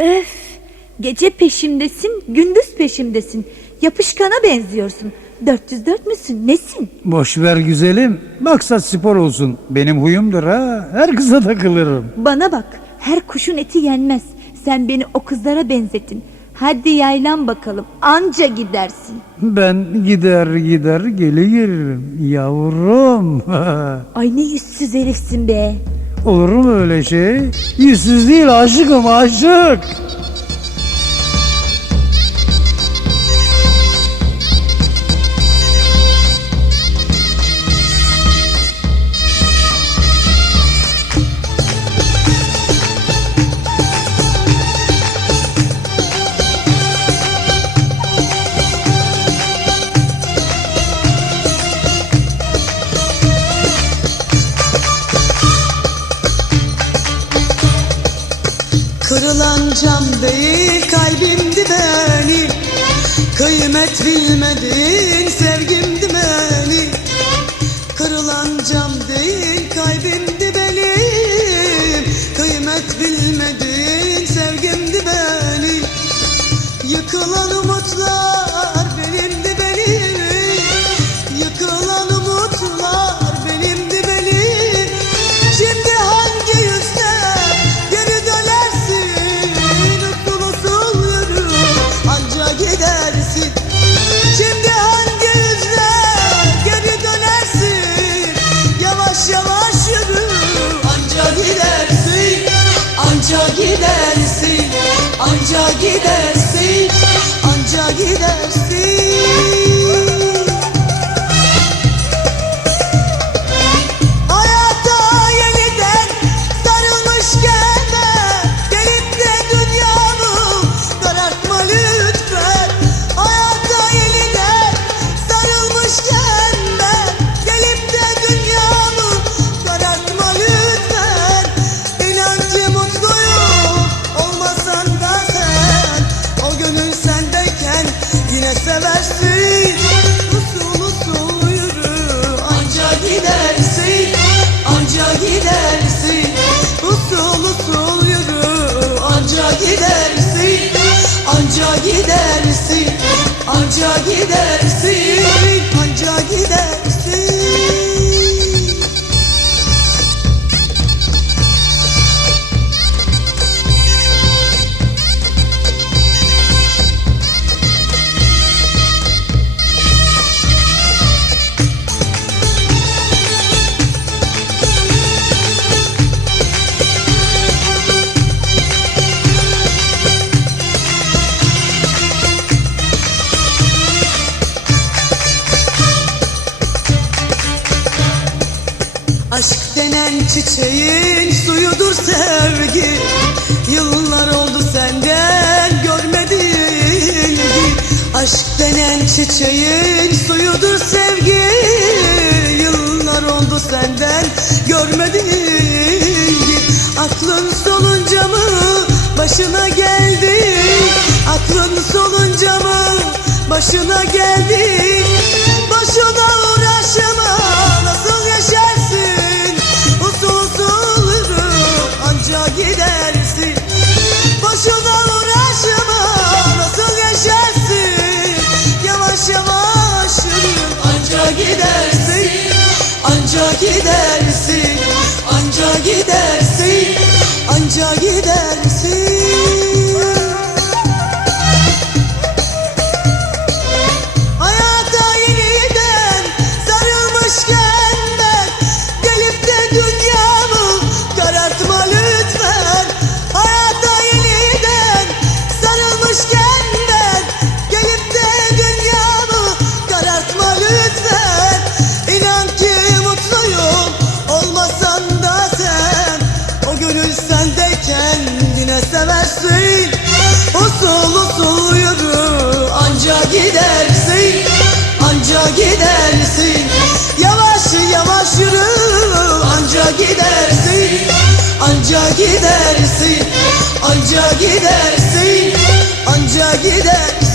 Öf! Gece peşimdesin, gündüz peşimdesin. Yapışkana benziyorsun. 404 müsün, nesin? Boş ver güzelim. Maksat spor olsun. Benim huyumdur ha. Her kıza takılırım. Bana bak, her kuşun eti yenmez. Sen beni o kızlara benzetin. Hadi yaylan bakalım, anca gidersin. Ben gider gelirim yavrum. Ay ne yüzsüz herifsin be. Olur mu öyle şey? Yüzsüz değil, aşıkım, aşık. Kırılan cam değil kalbimdi benim, kıymet bilmedin sevgimdi benim. Kırılan cam değil kalbimdi benim, kıymet bilmedin sevgimdi benim. Yıkılan umutlar benimdi benim, yıkılan umutlar benimdi benim. Şimdi hangi yüzle geri dönersin, usul usul yürü anca gidersin. Şimdi hangi yüzle geri dönersin, yavaş yavaş yürü anca gidersin, anca gidersin, anca gidersin, anca gidersin. Hayata yeniden sarılmışken gelip de dünyamı karartma lütfen. Hayata yeniden sarılmışken gelip de dünyamı karartma lütfen. İnan ki mutluyum olmasan da sen, o gönül sendeyken yine seversin. Usul usul yürü anca gidersin, anca gidersin. Usul usul yürü anca gidersin, anca gidersin, anca gidersin, anca gidersin. Aşk denen çiçeğin suyudur sevgi, yıllar oldu senden görmediğin ilgi. Aşk denen çiçeğin suyudur sevgi, yıllar oldu senden görmediğin ilgi. Aklın solunca mı başına geldi, aklın solunca mı başına geldi. Boşuna uğraşma, nasıl yaşarsın, usul usul yürü anca gidersin. Boşuna uğraşma, nasıl yaşarsın, yavaş yavaş yürü anca gidersin, anca gidersin, anca gidersin, anca gidersin. Hayata yeniden sarılmışken gelip de dünyamı karartma lütfen. Hayata yeniden sarılmışken gelip de dünyamı karartma lütfen. İnan ki mutluyum olmasan da sen, o gönül sendeyken yine seversin. Usul usul yürü anca gidersin, anca gidersin. Yavaş yavaş yürü anca gidersin, anca gidersin, anca gidersin, anca gidersin.